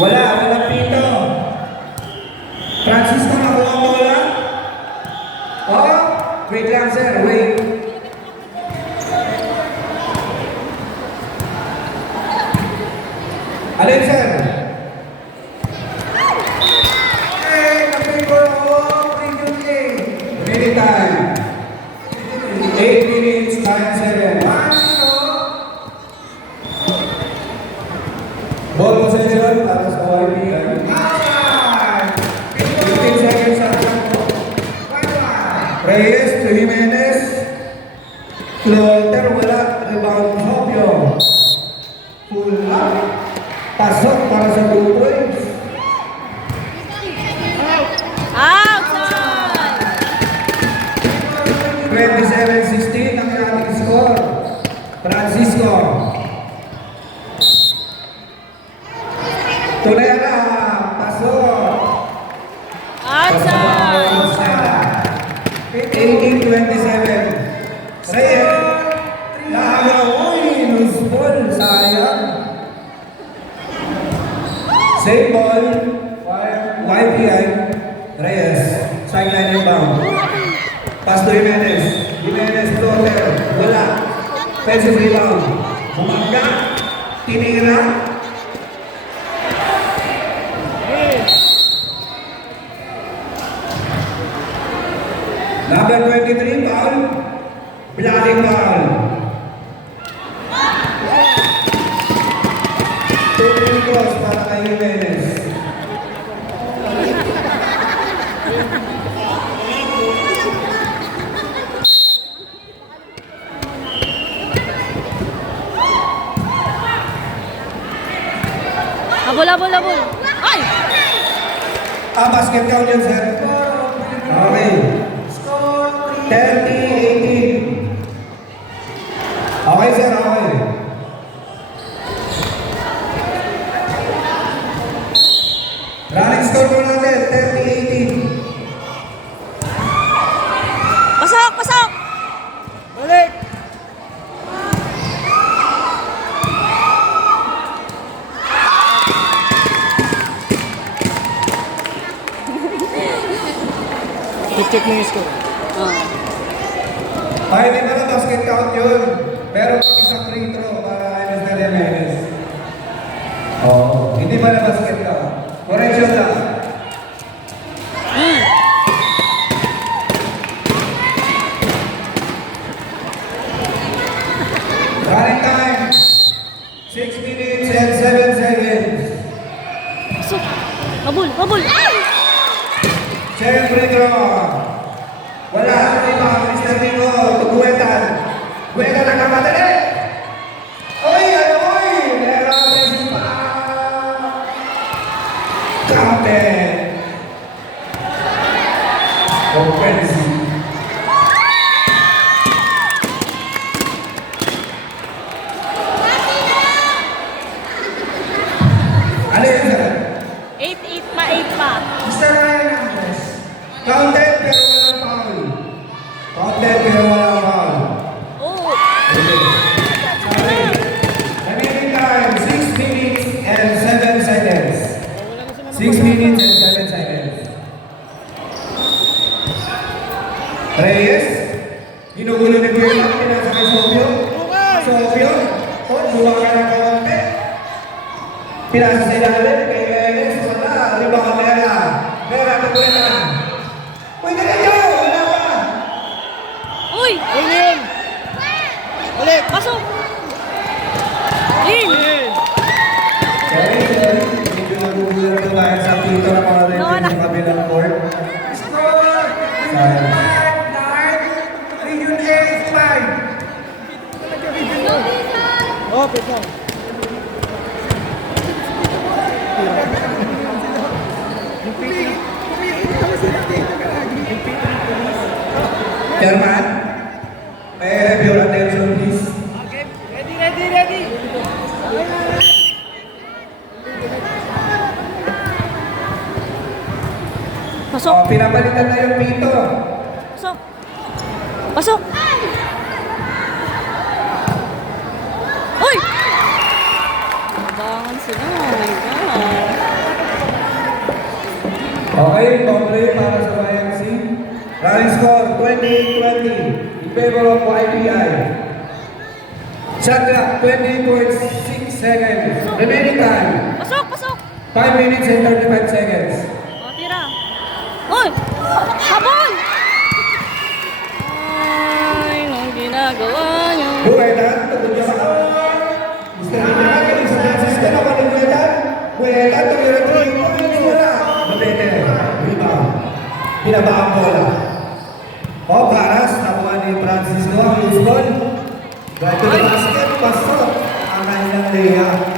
Walang pito. Francisco, nakuha mo wala? Oh, wait lang sir, wait. Alin sir? Hey, na-favor ako, premium game. Minute time. 8 minutes, time 7. Ball possession, tapos ORP. 15 seconds sa campo. Reyes to Jimenez. Floater, wala. Rebound, Hopio. Pull up. Pasok para sa 2 points. Outside! 27-16 ang ating score. Francisco. Tunay na. Pasok. Outside! 18-27. Reyes. Laga. Uy, loose ball. Sayang. Same ball. YPI. Reyes. Sideline rebound. Pass to Jimenez. Jimenez floater. Wala. Offensive rebound. Bumangga. Tinira. Number 23, foul. Blocking foul. 2 free throws para kay Jimenez. Abol! Ay! Basket count yun, sir. Okay. 30-18. Okay, sir, okay. Running score po natin, 30-18. Pasok! Balik! Check mo yung score. Ay, hindi na basket count yun. Pero isang free throw para Mr. Jimenez. Oo. Hindi ba na basket count? Correction lang. Running time. 6 minutes and 7 seconds. Pasok! Abol! Ay! Second free throw. Wala. Iba. Mr. Nico. Tuguetan. Guetan ang kamadali. Oy! Meron. Pa. Counted. Offensive. Alin, sir? 8 pa. Mr. Ryan Andres. Counted pero walang foul. Counted pero walang foul. Oh! Sorry. Remaining time, 6 minutes and 7 seconds. 6 minutes and 7 seconds. Reyes. Ginugulo ni Kuya. Pinasa kay Sofio. Sofio. Buwa ka ng kaunti. Pinasa sa ilalim. Kay Reyes. Wala. Rebound Vera. Vera, tugulan na. Uy, ganyan! Wala pa! Uy! Uy, Leon! Balik! Pasok! In! Sorry. Medyo nagugulo na tayo sa pito na mga rin Wala. yung kabilang court. Sayang. Oh, pito. Chairman, may I have your attention please? Okay, ready. Pasok! Pinapalitan na yung pito. Pasok! Uy! Abangan sila. Oh my God. Okay, kontre para sa YMC. Running score, 28-20 in favor of YPI. Shot clock, 20.6 seconds. Remaining time, Pasok, pasok. 5 minutes and 35 seconds. O, tira. Uy! Habol! Ay, nung ginagawa niyo. Buetan, tungkol niya sa Mr. Hinyan, kayo sa Francisco na walang Buetan. Buetan, tungkol niya sa Mabete, rebound. Binaba ang bola. O, Caras, nakuha ni Francisco ang loose ball. Right to the basket, pasok ang kanilang layup.